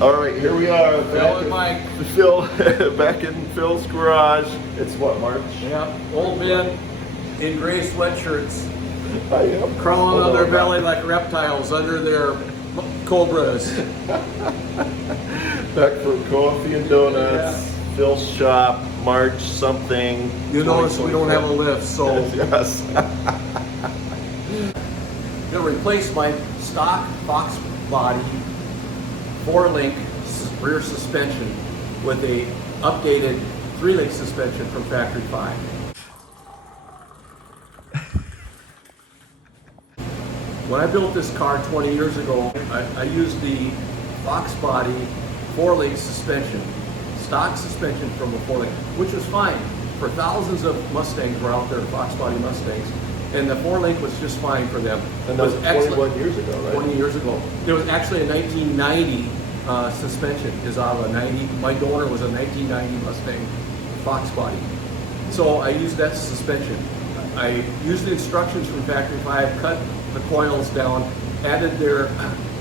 All right, here we are. Phil and Mike. Phil, back in Phil's garage. It's what, March? Yeah, old men in gray sweatshirts, I am. crawling on their belly like reptiles under their cobras. Back for coffee and donuts. Phil's shop, March something. You notice we don't have a lift, so Yes. I'm gonna replace my stock Fox body 4-link rear suspension with a updated 3-link suspension from Factory 5. When I built this car 20 years ago, I used the Fox body 4-link suspension, stock suspension from a 4-link, which was fine. For thousands of Mustangs were out there, Fox body Mustangs, and the 4-link was just fine for them. And that was 21 years ago, right? 20 years ago. There was actually a 1990 suspension is out of a 90. My donor was a 1990 Mustang Fox body. So I used that suspension. I used the instructions from Factory 5, cut the coils down, added their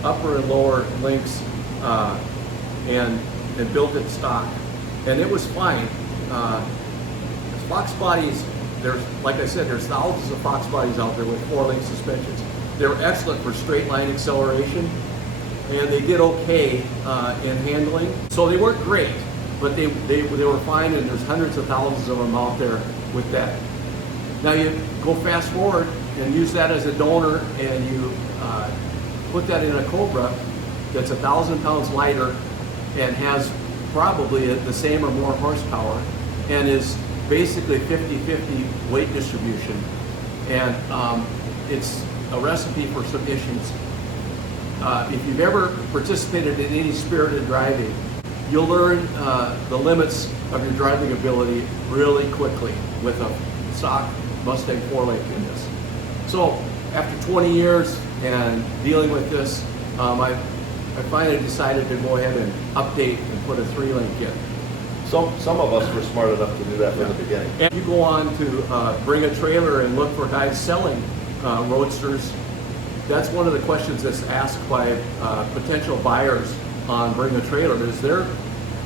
upper and lower links, and built it stock. And it was fine. Fox bodies, there's, like I said, there's thousands of Fox bodies out there with 4-link suspensions. They're excellent for straight line acceleration, and they did okay in handling. So they weren't great, but they were fine, and there's hundreds of thousands of them out there with that. Now you go fast forward and use that as a donor, and you put that in a Cobra that's 1,000 pounds lighter and has probably the same or more horsepower, and is basically 50-50 weight distribution, and it's a recipe for some issues. If you've ever participated in any spirited driving, you'll learn the limits of your driving ability really quickly with a stock Mustang 4-link in this. So after 20 years and dealing with this, I finally decided to go ahead and update and put a 3-link in. Some of us were smart enough to do that from the beginning. And you go on to Bring a Trailer and look for guys selling Roadsters. That's one of the questions that's asked by potential buyers on Bring a Trailer, is they're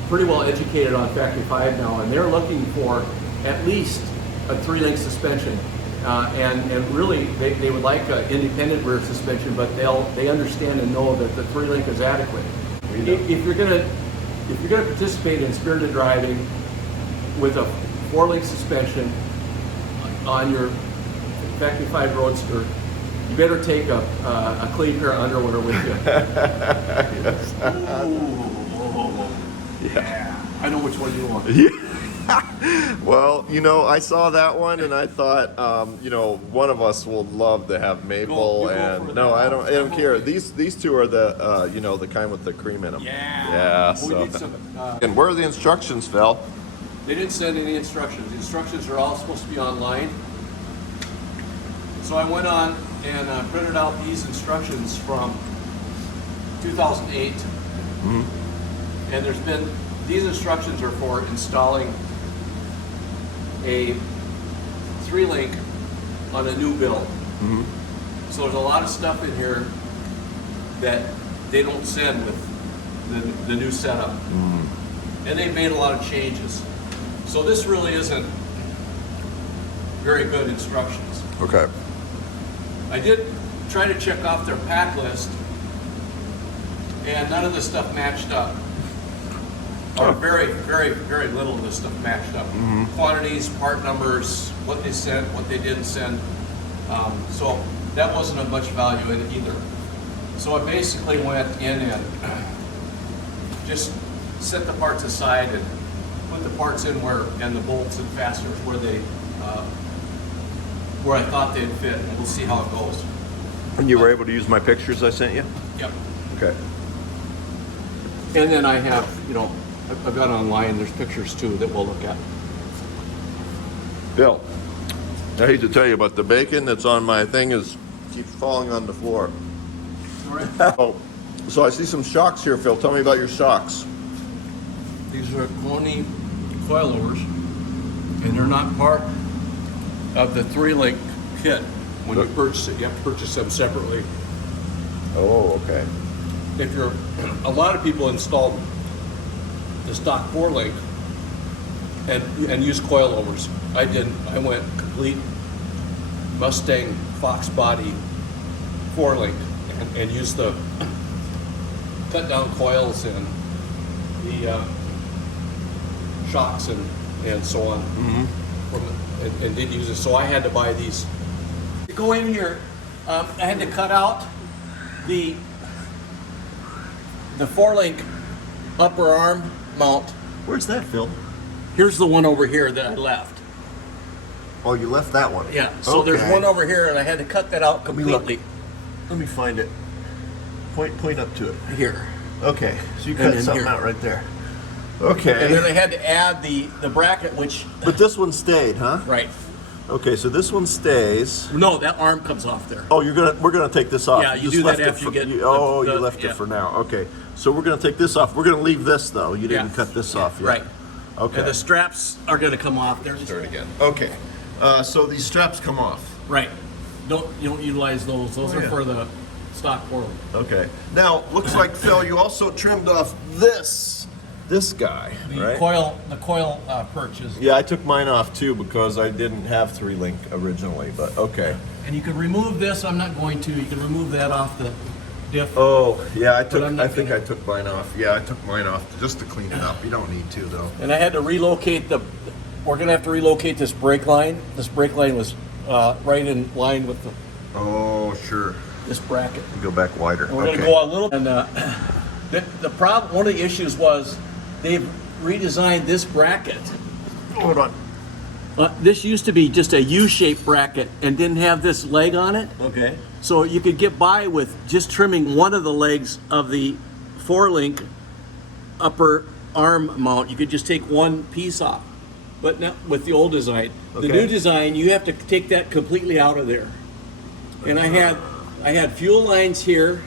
pretty well educated on Factory 5 now, and they're looking for at least a 3-link suspension. And really, they would like an independent rear suspension, but they understand and know that the 3-link is adequate. If you're gonna participate in spirited driving with a 4-link suspension on your Factory 5 Roadster, you better take a clean pair of underwear with you. Yes. Yeah. I know which one you want. Yeah. Well, you know, I saw that one and I thought, you know, one of us will love to have maple and no, I don't care. These two are the, you know, the kind with the cream in them. Yeah. So. We need some, And where are the instructions, Phil? they didn't send any instructions. The instructions are all supposed to be online. So I went on and printed out these instructions from 2008. Mm-hmm. And these instructions are for installing a 3-link on a new build. Mm-hmm. So there's a lot of stuff in here that they don't send with the new setup. Mm-hmm. And they've made a lot of changes. So this really isn't very good instructions. Okay. I did try to check off their pack list, and none of this stuff matched up. Or very, very, very little of this stuff matched up. Mm-hmm. Quantities, part numbers, what they sent, what they didn't send. So that wasn't of much value in it either. So I basically went in and just set the parts aside and put the parts in and the bolts and fasteners where I thought they'd fit, and we'll see how it goes. And you were able to use my pictures I sent you? Yep. Okay. And then I have, you know, I've got online, there's pictures too that we'll look at. Bill, I hate to tell you, but the bacon that's on my thing keeps falling on the floor. All right. Oh, so I see some shocks here, Phil. Tell me about your shocks. These are Koni coilovers, and they're not part of the 3-link kit. When you purchase it, you have to purchase them separately. Oh, okay. if you're, a lot of people installed the stock 4-link and use coilovers. I didn't. I went complete Mustang Fox body 4-link and used the cut down coils and the shocks and so on. And didn't use it. So I had to buy these. To go in here, I had to cut out the 4-link upper arm mount. Where's that, Phil? Here's the one over here that I left. Oh, you left that one. Yeah. So there's one over here, and I had to cut that out completely. Let me find it. Point up to it. Here. Okay. So you And cut then something here. out right there. Okay. And then I had to add the bracket, which. But this one stayed, huh? Right. Okay, so this one stays. No, that arm comes off there. Oh, we're gonna take this off. Yeah, you just do that left it after you for- get you the- left yeah. it for now. Okay, so we're gonna take this off. We're gonna leave this though. You didn't Yeah. cut this off yet. Right. Okay. And the straps are going to come off there. Start again. Okay. So these straps come off. Right. You don't utilize those. Those Oh, are yeah. for the stock 4-link. Okay. Now looks like Phil, you also trimmed off this guy, The right? coil perch is. Yeah, I took mine off too because I didn't have 3-link originally. But okay. And you can remove this. I'm not going to. You can remove that off the diff. Oh yeah, I I'm not I think gonna- I took mine off. Yeah, I took mine off just to clean it up. You don't need to though. And I had to relocate we're going to have to relocate this brake line. This brake line was right in line with Oh sure. this bracket. You go back wider. And we're going to go a little. And the problem, one of the issues was they've redesigned this bracket. Hold on. This used to be just a U-shaped bracket and didn't have this leg on it. Okay. So you could get by with just trimming one of the legs of the 4-link upper arm mount. You could just take one piece off. But not with the old design. The Okay. new design, you have to take that completely out of there. And I had fuel lines here,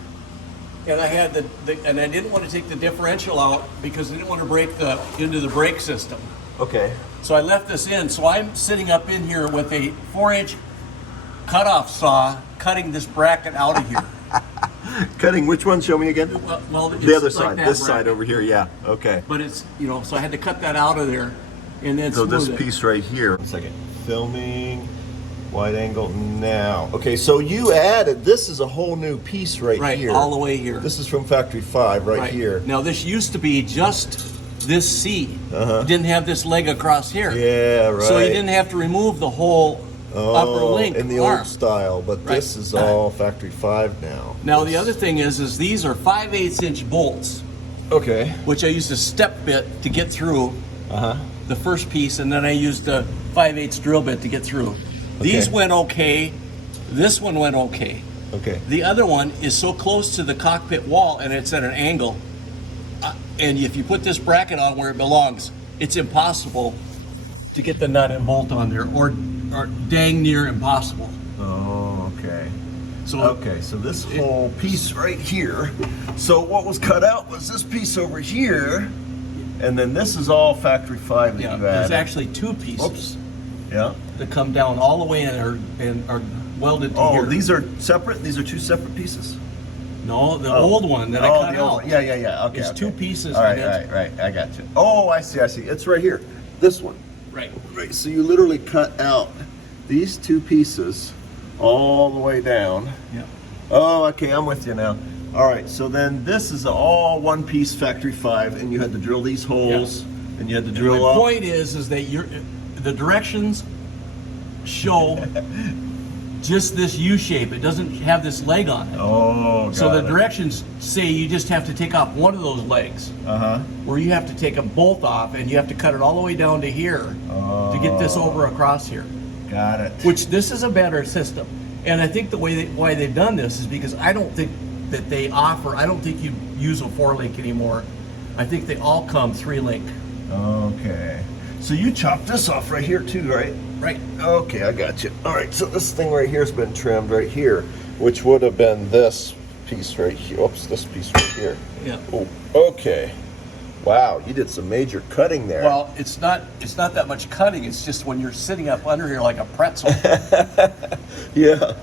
and I had and I didn't want to take the differential out because I didn't want to break into the brake system. Okay. So I left this in. So I'm sitting up in here with a 4-inch cutoff saw, cutting this bracket out of here. Cutting which one? Show me again. Well, it's The other like side. that This bracket. side over here. Yeah. Okay. But it's, so I had to cut that out of there, and then So this smooth it. piece right here. 1 second. Filming. Wide angle now. Okay, so you added, this is a whole new piece right here. all the way here. This is from Factory 5 right here. Now this used to be just this C. It didn't have this leg across here. Yeah, right. So you didn't have to remove the whole upper link in the arm. old style, but Right. this is all Factory 5 now. Now the other thing is these are 5/8-inch bolts, Okay. which I used a step bit to get through Uh-huh. the first piece, and then I used a 5/8 drill bit to get through. These went okay. This one went okay. Okay. The other one is so close to the cockpit wall, and it's at an angle. And if you put this bracket on where it belongs, it's impossible to get the nut and bolt on there, or dang near impossible. Oh, okay. So Okay, so this whole piece right here. So what was cut out was this piece over here, and then this is all Factory 5 that yeah, you there's added. actually two pieces Oops. Yeah. that come down all the way and are welded to Oh, here. these are separate? These are two separate pieces? No, the old one that I cut the old out. one. Yeah. Okay. It's okay. two pieces All right, and right. I got you. Oh, I see. It's right here. This one. Right. Right. So you literally cut out these two pieces all the way down. Yeah. Oh, okay. I'm with you now. All right. So then this is all one piece Factory 5, and you had to drill these holes, and you had to drill The up. point is that the directions show just this U shape. It doesn't have this leg on it. Oh, got So the it. directions say you just have to take off one of those legs, Uh-huh. where you have to take them both off, and you have to cut it all the way down to here to get this over across here. Got it. Which this is a better system, and I think the way why they've done this is because I don't think that they offer. I don't think you use a 4-link anymore. I think they all come 3-link. Okay. So you chopped this off right here too, right? Right. Okay, I got you. All right, so this thing right here has been trimmed right here, which would have been this piece right here. Oops, this piece right here. Yeah. Oh, okay. Wow, you did some major cutting there. Well, it's not that much cutting. It's just when you're sitting up under here like a pretzel. Yeah.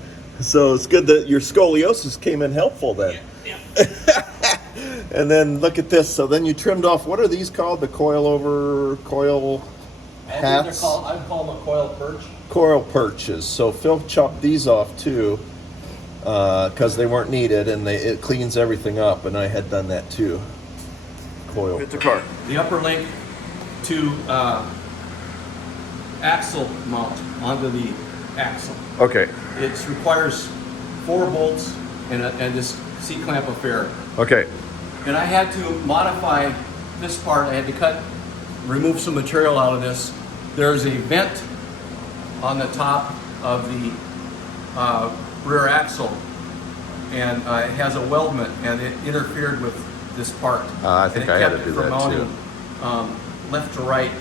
So it's good that your scoliosis came in helpful then. Yeah. And then look at this. So then you trimmed off, what are these called? The coil hats? I'd call them a coil perch. Coil perches. So Phil chopped these off too, because they weren't needed, and it cleans everything up, and I had done that too. Coil. Hit the cart. The upper link to axle mount onto the axle. Okay. It requires 4 bolts and this C-clamp affair. Okay. And I had to modify this part. I had to remove some material out of this. There's a vent on the top of the rear axle, and it has a weldment, and it interfered with this part. I think I had to do that too. Left to right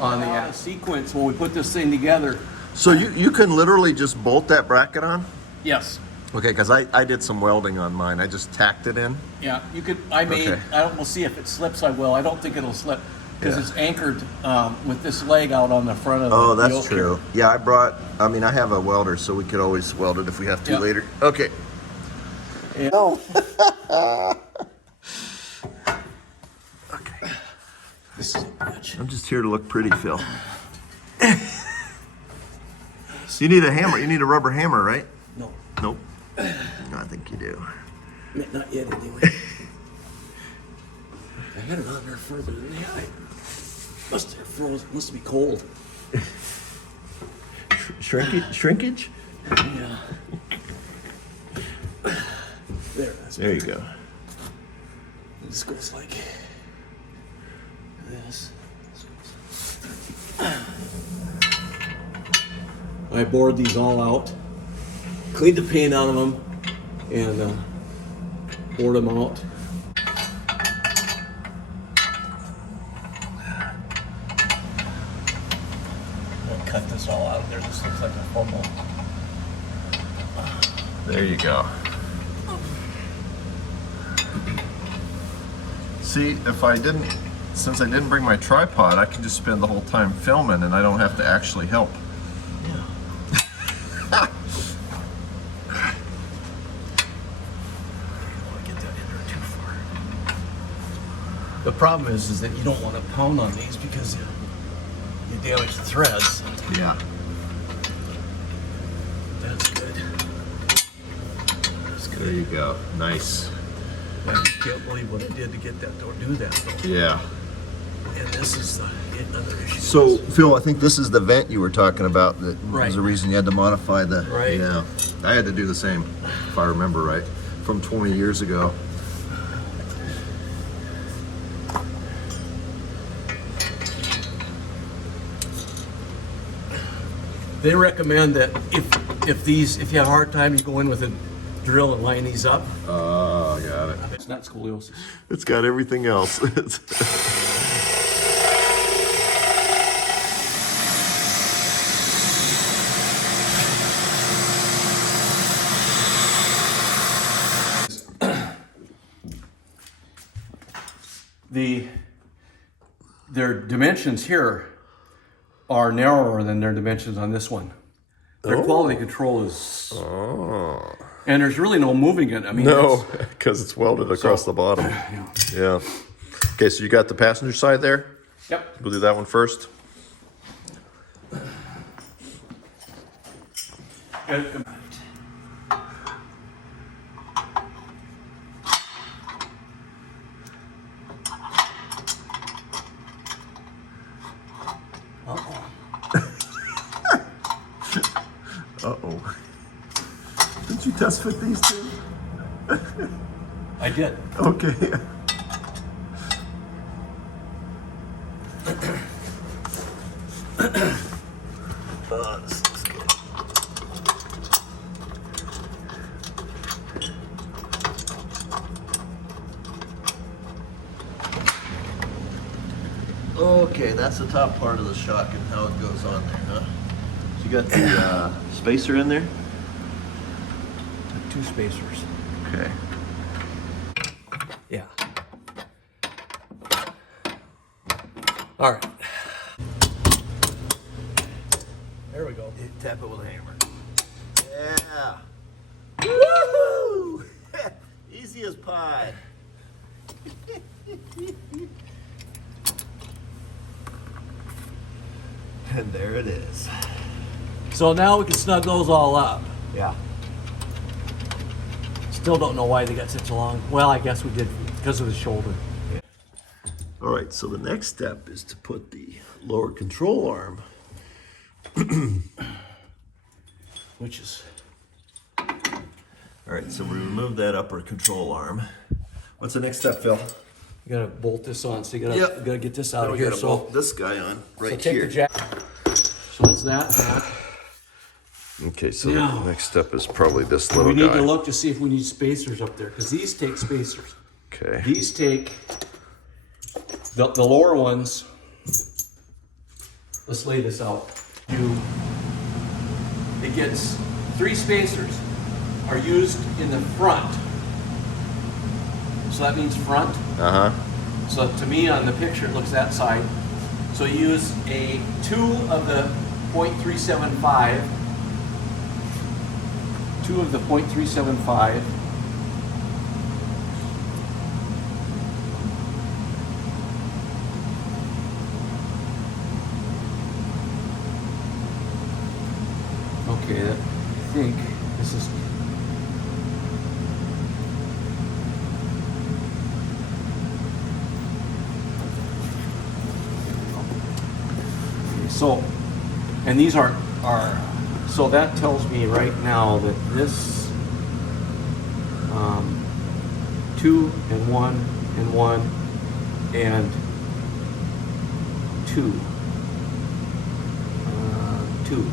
on the sequence when we put this thing together. So you can literally just bolt that bracket on? Yes. Okay, because I did some welding on mine. I just tacked it in. Yeah, you could. Okay. We'll see if it slips. I will. I don't think it'll slip because Yeah. it's anchored with this leg out on the front of the Oh, that's yoke true. here. Yeah, I have a welder, so we could always weld it if we have to Yeah. later. Okay. Yeah. Oh. Okay. This is a bitch. I'm just here to look pretty, Phil. You need a hammer. You need a rubber hammer, right? No, Nope. No, I think you do. not yet anyway. I had it on there further than that. Must have frozen. Must be cold. Shrinkage? Yeah. There. There you go. This goes like this. I bored these all out, cleaned the paint out of them, and bored them out. I'll cut this all out of there. This looks like a fumble. There you go. See, since I didn't bring my tripod, I can just spend the whole time filming and I don't have to actually help. The problem is that you don't want to pound on these because you damage the threads. Yeah. That's good. That's There good. you go. Nice. I can't believe what I did to get that door. Do that though. Yeah. And this is another issue. So, Phil, I think this is the vent you were talking about that Right. was the reason you had to modify the... Right. Yeah. I had to do the same, if I remember right, from 20 years ago. They recommend that if you have a hard time, you go in with a drill and line these up. Oh, got it. It's not scoliosis. It's got everything else. Their dimensions here are narrower than their dimensions on this one. Their quality control is, and there's really no moving it. I mean, No, because it's welded across the bottom. Yeah. Okay, so you got the passenger side there? Yep. We'll do that one first. Uh-oh. Did you test fit these two? I did. Okay. This looks good. Okay, that's the top part of the shock and how it goes on there, huh? So you got the spacer in there? 2 spacers. Okay. Yeah. All right. There we go. Tap it with a hammer. Yeah. Woohoo! Easy as pie. And there it is. So now we can snug those all up. Yeah. Still don't know why they got such a long, well, I guess we did because of the shoulder. All right, so the next step is to put the lower control arm. Which is, All right, so we remove that upper control arm. What's the next step, Phil? you gotta bolt this on, so you gotta, Yep. you gotta get this out Now of we here. gotta So, bolt this guy on so right take here. the jack. So that's that. Okay, so Now- the next step is probably this We little need guy. to look to see if we need spacers up there, because these take spacers. Okay. These take, the lower ones, let's lay this out. It gets 3 spacers are used in the front. So that means front. Uh-huh. So to me on the picture, it looks that side. So you use 2 of the 0.375, 2 of the 0.375. Okay, I think this is. So, and these are, so that tells me right now that this 2 and 1 and 1 and 2. 2.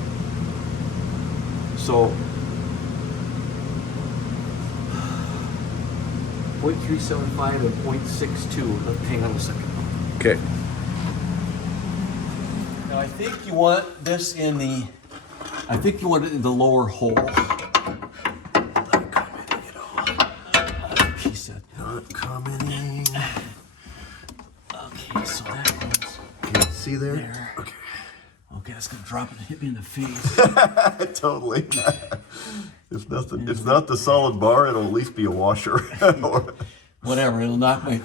So 0.375 and 0.62. Hang on a second. Okay. Now I think you want this in the, I think you want it in the lower hole. She said. Not commenting. Okay, so that one's Can you see there? there. Okay. Okay, that's gonna drop it and hit me in the face. Totally. If nothing, if not the solid bar, it'll at least be a washer. Whatever, it'll knock my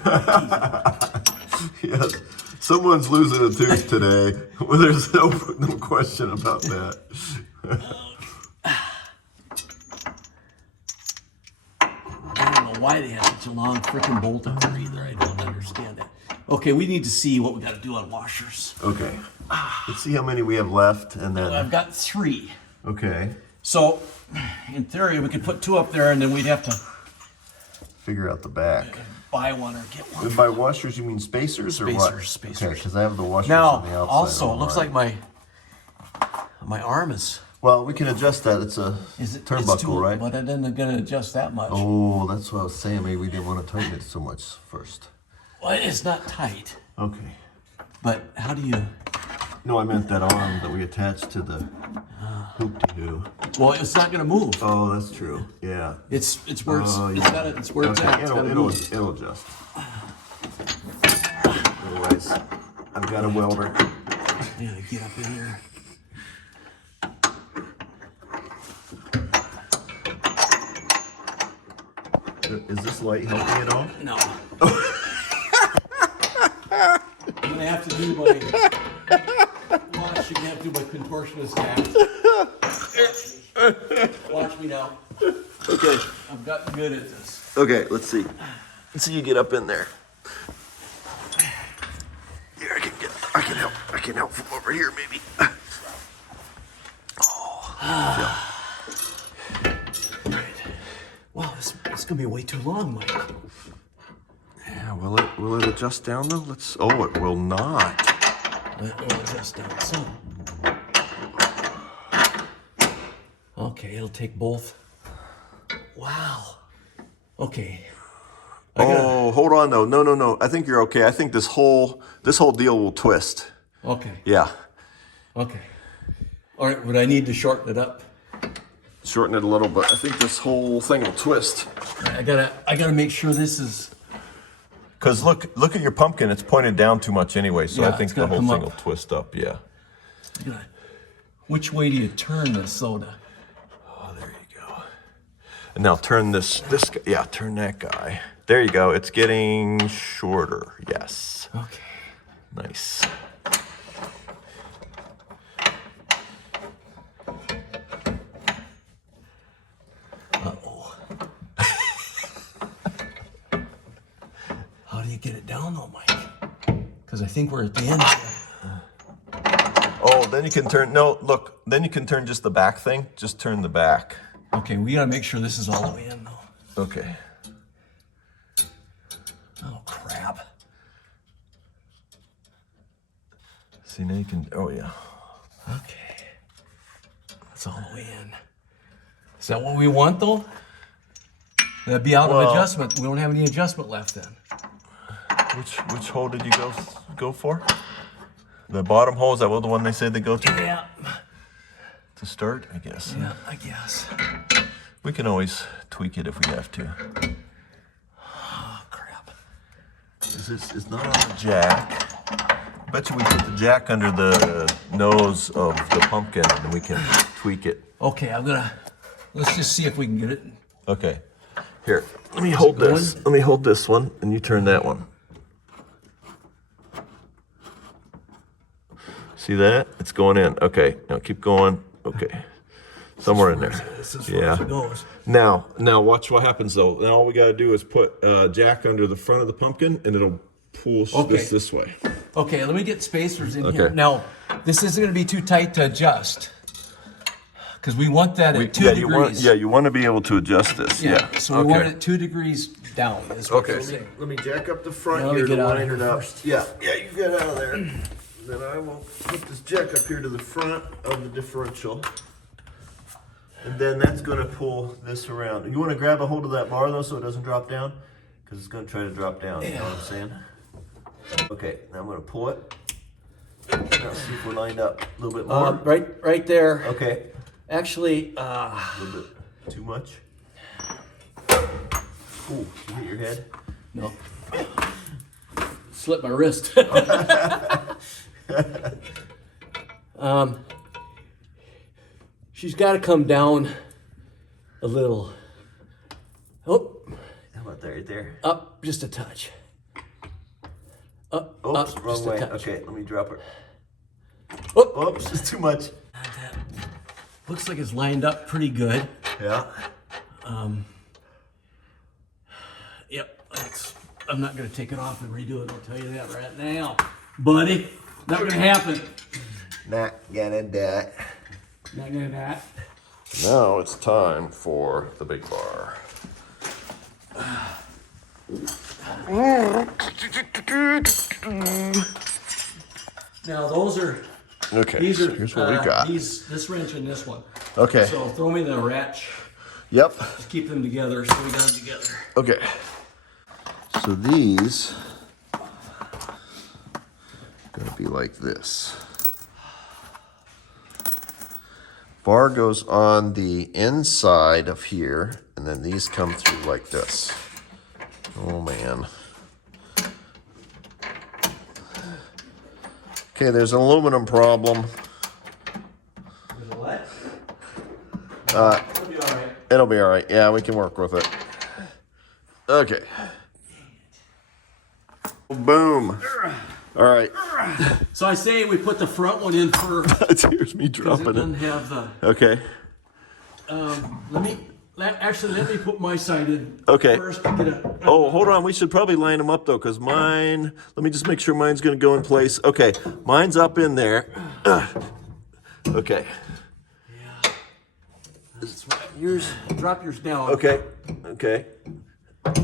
Yes. Someone's losing a tooth today. Well, there's no question about that. I don't know why they have such a long freaking bolt up there either. I don't understand that. Okay, we need to see what we gotta do on washers. Okay. Let's see how many we have left, and I've then. got 3. Okay. So, in theory, we could put 2 up there and then we'd have to Figure out the back. buy one or get one. And by washers, you mean spacers or what? Spacers. Okay, because I have the washers Now, on the outside. also, of it looks mine. like my arm is Well, we can adjust that. It's a it's turnbuckle, too, right? But I didn't gonna adjust that much. Oh, that's what I was saying. Maybe we didn't want to tighten it so much first. Well, it's not tight. Okay. But how do you? No, I meant that arm that we attached to the hoop-de-doo. Well, it's not gonna move. Oh, that's true. Yeah. It's where it's Oh, it's yeah. got it's where it's Okay, at. It's gotta move. it'll adjust. Otherwise, I've got a welder. Yeah, get up in here. Is this light helping at all? No. I'm gonna have to do my. Watch, you're gonna have to do my contortionist act. Watch me now. Okay. I've gotten good at this. Okay, let's see. Let's see you get up in there. Here, I can help. I can help from over here, maybe. Wow, it's gonna be way too long, Mike. Yeah, will it adjust down though? Oh, it will not. Let me adjust down some. Okay, it'll take both. Wow. Okay. Oh, hold on though. No. I think you're okay. I think this whole deal will twist. Okay. Yeah. Okay. All right. Would I need to shorten it up? Shorten it a little bit. I think this whole thing will twist. I gotta make sure this is. Cause look at your pumpkin. It's pointed down too much anyway. So Yeah, I think it's the gotta whole come thing up. will twist up. Yeah. Which way do you turn this soda? Oh, there you go. And now turn this guy. Yeah, turn that guy. There you go. It's getting shorter. Yes. Okay. Nice. Uh-oh. How do you get it down though, Mike? Because I think we're at the end here. Oh, then you can turn, no, look, then you can turn just the back thing. Just turn the back. Okay, we gotta make sure this is all the way in though. Okay. Oh, crap. See, now you can, oh yeah. Okay. That's all the way in. Is that what we want though? That'd be out of Well- adjustment. We don't have any adjustment left then. Which hole did you go for? The bottom hole, is that what the one they said they go to? Yeah. To start, I guess. Yeah, I guess. We can always tweak it if we have to. Oh, crap. It's not on the jack. I bet you we put the jack under the nose of the pumpkin and then we can tweak it. Okay, let's just see if we can get it. Okay. Here, let me hold this. going? Let me hold this one and you turn that one. See that? It's going in. Okay, now keep going. Okay. Somewhere in there. This is Yeah. where it goes. Now watch what happens though. Now all we gotta do is put jack under the front of the pumpkin and it'll pull Okay. this way. Okay, let me get spacers in Okay. here. Now, this isn't gonna be too tight to adjust. Because we want that at 2 degrees. You want to be able to adjust this. Yeah. So we want it 2 degrees down. Is what Okay. we're saying. Let me jack up the front Now let me here get to out of line here it up. first. Yeah, you get out of there. Then I will put this jack up here to the front of the differential. And then that's going to pull this around. You want to grab a hold of that bar though so it doesn't drop down? Because it's going to try to drop down. You know what I'm saying? Okay, now I'm going to pull it. Now see if we're lined up a little bit more. Right there. Okay, Actually, a little bit too much. Ooh, you hit your head? no. Slipped my wrist. She's got to come down a little. Oh, How about that right there? up just a touch. Up, Oops, up wrong just way. a touch. Okay, let me drop it. Oh, Oops, it's too much. looks like it's lined up pretty good. Yeah. Yep, I'm not gonna take it off and redo it. I'll tell you that right now, buddy. Not gonna happen. Not gonna do it. Not gonna that. Now it's time for the big bar. Now those are. Okay, These so are. here's what we got. This wrench and this one. Okay. So throw me the wrench. Yep. Just keep them together. So we got them together. Okay. So these gonna be like this. Bar goes on the inside of here, and then these come through like this. Oh man. Okay, there's an aluminum problem. There's a what? It'll be all right. It'll be all right. Yeah, we can work with it. Okay. Boom. All right. So I say we put the front one in first. Here's me Because it dropping doesn't it. have the. Okay. Let me put my side in Okay. first. To get a, Oh, hold on. We should probably line them up though, because mine. Let me just make sure mine's gonna go in place. Okay, mine's up in there. Okay. that's right. Yours. Drop yours down. Okay. Okay.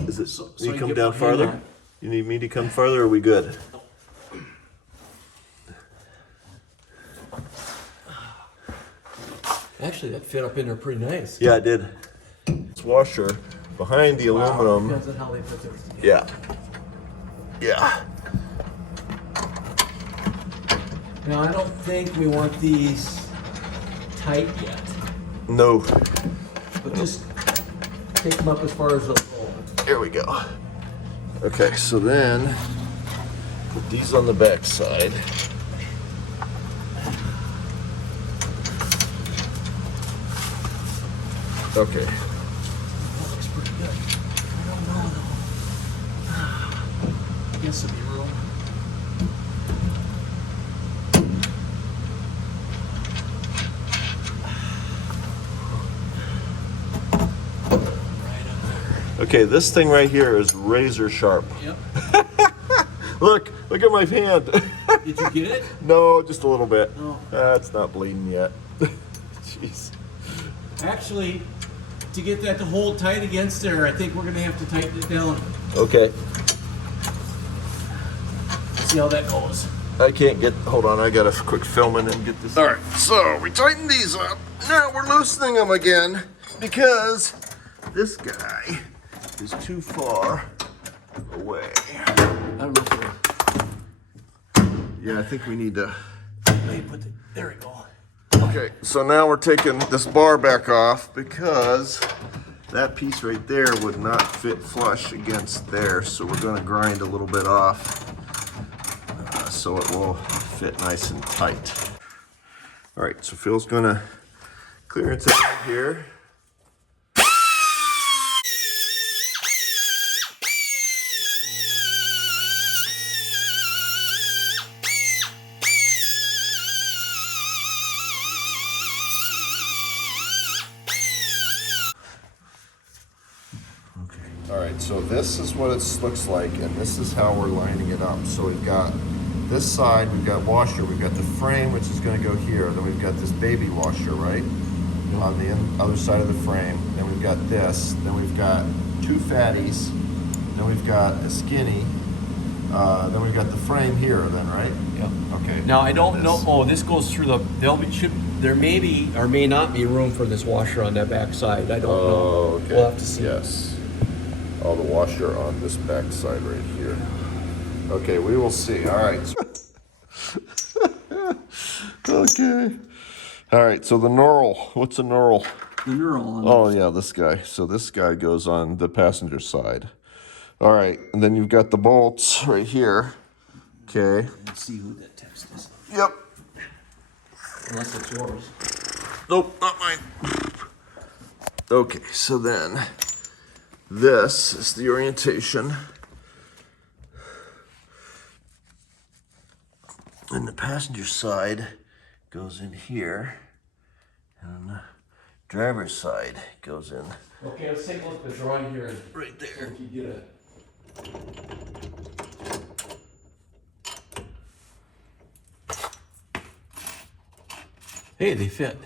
Is it? so you you come get down my hand farther? on. You need me to come farther? Or are we good? Actually, that fit up in there pretty nice. Yeah, I did. This washer behind the aluminum. Depends on how they put those together. Yeah. Yeah. Now I don't think we want these tight yet, No. but just take them up as far as they'll go. Here we go. Okay, so then put these on the back side. Okay. That looks pretty good. I don't know though. guess it'd be room. Okay, this thing right here is razor sharp. Yep. Look at my hand. Did you get it? No, just a little bit. Oh. It's not bleeding yet. Jeez. Actually, to get that to hold tight against there, I think we're gonna have to tighten it down. Okay. See how that goes. I can't get, hold on, I gotta quick film it and get this. All right, so we tightened these up. Now we're loosening them again because this guy is too far away. I don't know if Yeah, I think we need to. there we go. Okay, so now we're taking this bar back off because that piece right there would not fit flush against there. So we're gonna grind a little bit off so it will fit nice and tight. All right, so Phil's gonna clearance it out here. All right, so this is what it looks like, and this is how we're lining it up. So we've got this side, we've got washer, we've got the frame, which is gonna go here. Then we've got this baby washer, right? On the other side of the frame. Then we've got this. Then we've got two fatties. Then we've got a skinny. Then we've got the frame here then, right? Yep. Okay. Now I don't know. Oh, this goes through the. There may be or may not be room for this washer on that back side. I don't know. Oh, okay. We'll have to see. Yes. Oh, the washer on this back side right here. Okay, we will see. All right. Okay. All right, so the knurl. What's a knurl? The knurl on Oh, yeah, this guy. So this guy goes on the passenger side. All right, and then you've got the bolts right here. Okay. Let's see who that text is. Yep. Unless it's yours. Nope, not mine. Okay, so then this is the orientation. And the passenger side goes in here. And the driver's side goes in Okay, let's take a look at the drawing here. right there. If you get a. Hey, they fit.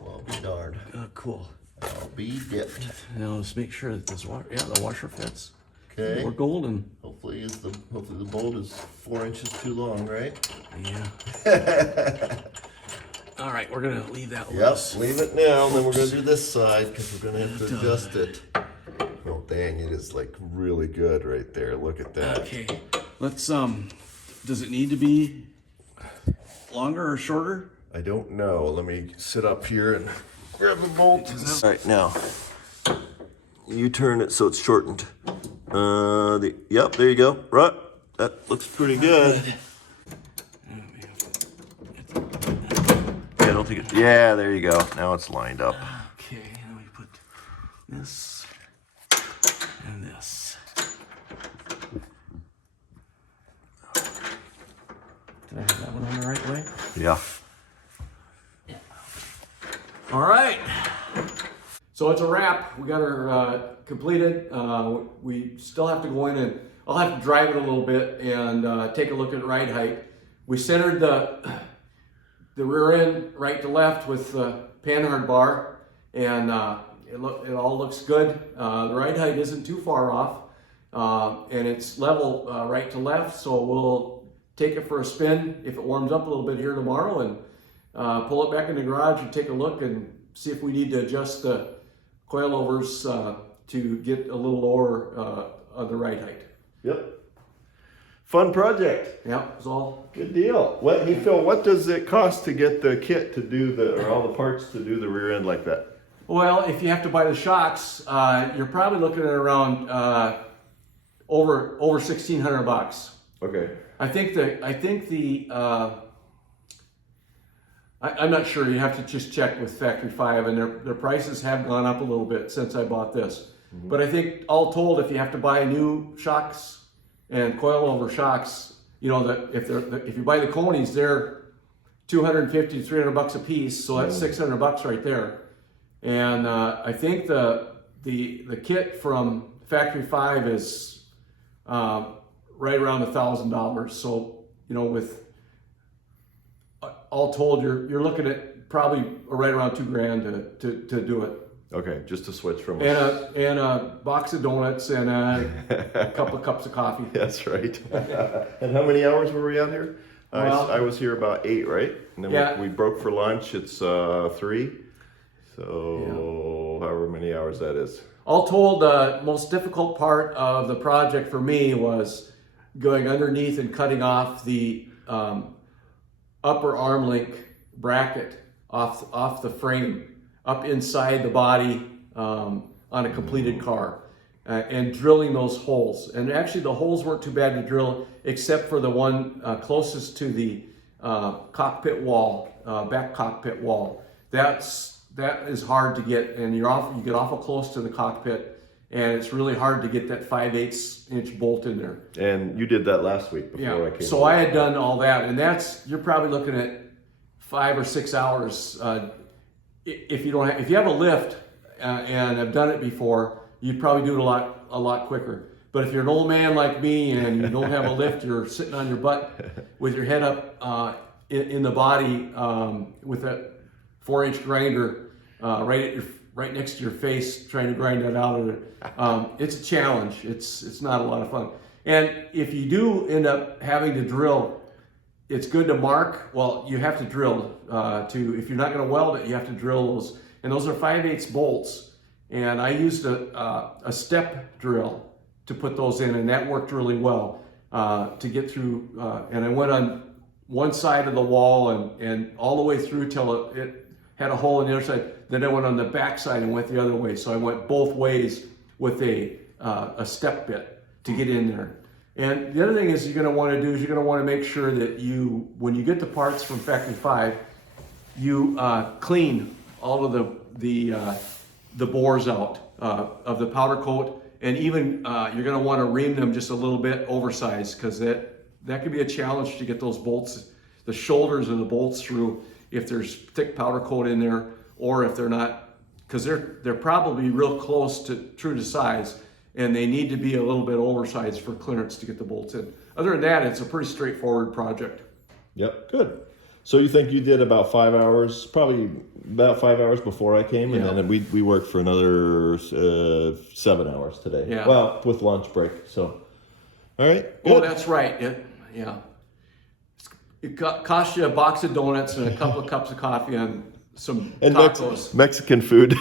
Well, be darned. Oh, cool. I'll be dipped. Now let's make sure that this water, the washer fits. Okay. We're golden. Hopefully the bolt is 4 inches too long, right? Yeah. All right, we're gonna leave that Yep, loose. leave it now, and then we're gonna do this side because we're gonna have to adjust it. Oh dang, it is like really good right there. Look at that. Okay, let's, does it need to be longer or shorter? I don't know. Let me sit up here and grab the bolt. All right, now you turn it so it's shortened. Yep, there you go. Right, that looks pretty good. Yeah, I don't think it. Yeah, there you go. Now it's lined up. Okay, now we put this and this. Did I have that one on the right way? Yeah. All right. So it's a wrap. We got her completed. We still have to go in and I'll have to drive it a little bit and take a look at ride height. We centered the rear end right to left with the panhard bar, and it all looks good. The ride height isn't too far off, and it's level right to left. So we'll take it for a spin if it warms up a little bit here tomorrow, and pull it back in the garage and take a look and see if we need to adjust the coilovers to get a little lower on the ride height. Yep. Fun project. Yeah, it's all. Good deal. What, hey Phil, what does it cost to get the kit to do or all the parts to do the rear end like that? Well, if you have to buy the shocks, you're probably looking at around over $1,600. Okay. I'm not sure. You have to just check with Factory 5, and their prices have gone up a little bit since I bought this. But I think all told, if you have to buy new shocks And coilover shocks, you know, if you buy the Coney's, they're $250 to $300 a piece, so that's $600 right there. And I think the kit from Factory 5 is right around $1,000. So, you know, with all told, you're looking at probably right around $2,000 to do it. Okay, just to switch from And a box of donuts and a couple of cups of coffee. That's right. And how many hours were we out here? Well, I was here about 8, right? And then yeah. we broke for lunch. It's 3. So however many hours that is. All told, the most difficult part of the project for me was going underneath and cutting off the upper arm link bracket off the frame up inside the body on a completed car and drilling those holes. And actually the holes weren't too bad to drill except for the one closest to the cockpit wall, back cockpit wall. That is hard to get, and you get awful close to the cockpit, and it's really hard to get that 5/8 inch bolt in there. And you did that last week before I came. So I had done all that, and you're probably looking at 5 or 6 hours. If you have a lift and have done it before, you'd probably do it a lot quicker. But if you're an old man like me and you don't have a lift, you're sitting on your butt with your head up in the body with a 4-inch grinder right next to your face, trying to grind that out of there. It's a challenge. It's not a lot of fun. And if you do end up having to drill, it's good to mark. Well, you have to drill if you're not going to weld it, you have to drill those. And those are 5/8 bolts. And I used a step drill to put those in, and that worked really well to get through. And I went on one side of the wall and all the way through till it had a hole on the other side. Then I went on the back side and went the other way. So I went both ways with a step bit to get in there. And the other thing is you're going to want to do is you're going to want to make sure that when you get the parts from Factory 5, you clean all of the bores out of the powder coat, and even you're going to want to ream them just a little bit oversized, because that could be a challenge to get those bolts, the shoulders of the bolts through if there's thick powder coat in there, or if they're not, because they're probably real close to true to size, and they need to be a little bit oversized for clearance to get the bolts in. Other than that, it's a pretty straightforward project. Yep, good. So you think you did about 5 hours, probably about 5 hours before I came, and then we worked for another 7 hours today. Yeah. Well, with lunch break. So, all right. Good. Oh, that's right. Yeah. It cost you a box of donuts and a couple of cups of coffee and some tacos. Mexican food.